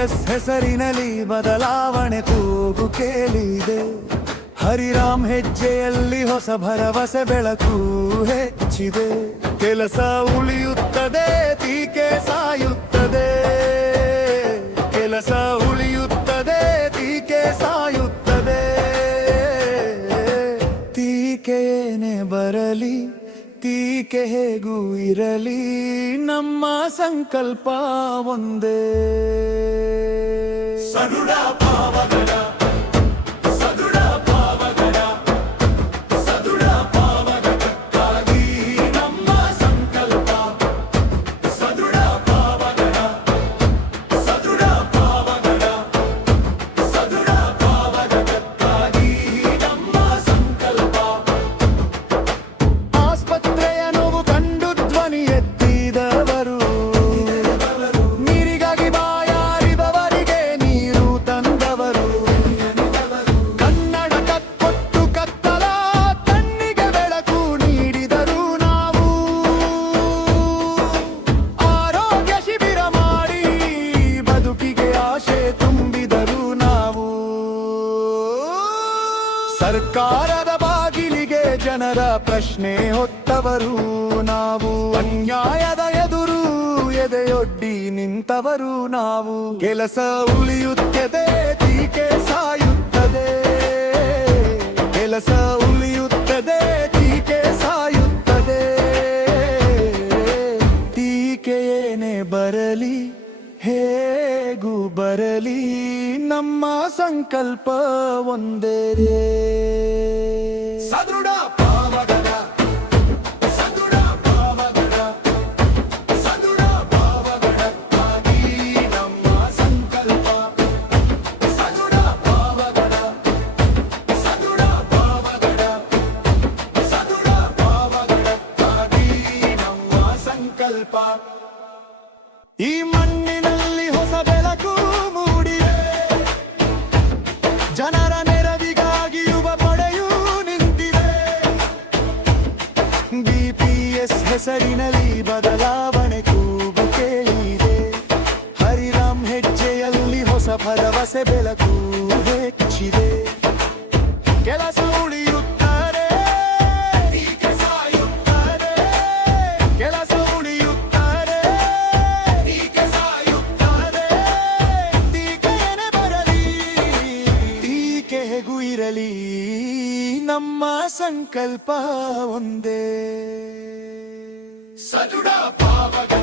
BPS ಹೆಸರಿನಲ್ಲಿ ಬದಲಾವಣೆ ಕೂಗು ಕೇಳಿದೆ. ಹರಿರಾಮ್ ಹೆಜ್ಜೆಯಲ್ಲಿ ಹೊಸ ಭರವಸೆ ಬೆಳಕು ಹೆಚ್ಚಿದೆ. ಕೆಲಸ ಉಳಿಯುತ್ತದೆ, ಟೀಕೆ ಸಾಯುತ್ತದೆ. ಕೆಲಸ ಉಳಿಯುತ್ತದೆ, ಟೀಕೆ ಸಾಯುತ್ತದೆ. ಟೀಕೆ ಏನೇ ಬರಲಿ, ಟೀಕೆ ಹೇಗೂ ಇರಲಿ, ನಮ್ಮ ಸಂಕಲ್ಪ ಒಂದೇ. ಸದೃಢ ಪಾವಗಡ, ಸದೃಢ ಪಾವಗಡ, ಸದೃಢ ಪಾವಗಡಕ್ಕಾಗಿ ನಮ್ಮ ಸಂಕಲ್ಪ. ಸದೃಢ ಪಾವಗಡ, ಸದೃಢ ಪಾವಗಡ, ಸದೃಢ ಪಾವಗಡಕ್ಕಾಗಿ ನಮ್ಮ ಸಂಕಲ್ಪ. ಆಸ್ಪತ್ರೆಯ ನೋವು ಕಂಡು ಧ್ವನಿ ಎತ್ತಿದವರು, ನೀರಿಗಾಗಿ ಬಾಯಾರಿದವರಿಗೆ ನೀರು ತಂದವರು, ಕನ್ನಡ ಕಕ್ಕೊಟ್ಟು ಕತ್ತಲ ಕಣ್ಣಿಗೆ ಬೆಳಕು ನೀಡಿದರು ನಾವು. ಆರೋಗ್ಯ ಶಿಬಿರ ಮಾಡಿ ಬದುಕಿಗೆ ಆಶೆ ತುಂಬಿದರು ನಾವು. ಸರ್ಕಾರದ ಬಾಗಿಲಿಗೆ ಜನರ ಪ್ರಶ್ನೆ ಹೊತ್ತವರು ನಾವು. ಅನ್ಯಾಯದ ಎದುರು ಎದೆಯೊಡ್ಡಿ ನಿಂತವರು ನಾವು. ಕೆಲಸ ಉಳಿಯುತ್ತದೆ, ಟೀಕೆ ಸಾಯುತ್ತದೆ. ಕೆಲಸ ಉಳಿಯುತ್ತದೆ, ಟೀಕೆ ಸಾಯುತ್ತದೆ. ಟೀಕೆ ಏನೇ ಬರಲಿ, ಹೇಗೂ ಬರಲಿ, ನಮ್ಮ ಸಂಕಲ್ಪ ಒಂದೇ. ಸದೃಢ ಪಾವಗಡ, ಸದೃಢ ಪಾವಗಡ, ಸದೃಢ ಪಾವಗಡಕ್ಕಾಗಿ ನಮ್ಮ ಸಂಕಲ್ಪ. ಸದೃಢ ಪಾವಗಡ, ಸದೃಢ ಪಾವಗಡ, ಸದೃಢ ಪಾವಗಡಕ್ಕಾಗಿ ನಮ್ಮ ಸಂಕಲ್ಪ. ಈ ಮಣ್ಣಿನಲ್ಲಿ ಹೊಸ ಬೆಳಕು ಮೂಡಿದೆ, ಜನರ ನೆರವಿಗಾಗಿ ಯುವ ಪಡೆಯೂ ನಿಂತಿದೆ. BPS ಹೆಸರಿನಲ್ಲಿ ಬದಲಾವಣೆ ಕೂಗು ಕೇಳಿದೆ. ಹರಿರಾಮ್ ಹೆಜ್ಜೆಯಲ್ಲಿ ಹೊಸ ಭರವಸೆ ಬೆಳಕು ಹೆಚ್ಚಿದೆ. ಕೆಲಸ ಉಳಿಯುತ್ತದೆ, ಟೀಕೆ ಸಾಯುತ್ತದೆ. ಕೆಲಸ ಉಳಿಯುತ್ತದೆ, ಟೀಕೆ ಸಾಯುತ್ತದೆ. ಟೀಕೆ ಏನೇ ಬರಲಿ, ಟೀಕೆ ಹೇಗೂ ಇರಲಿ, ನಮ್ಮ ಸಂಕಲ್ಪ ಒಂದೇ. ಸದೃಢ ಪಾವಗಡ.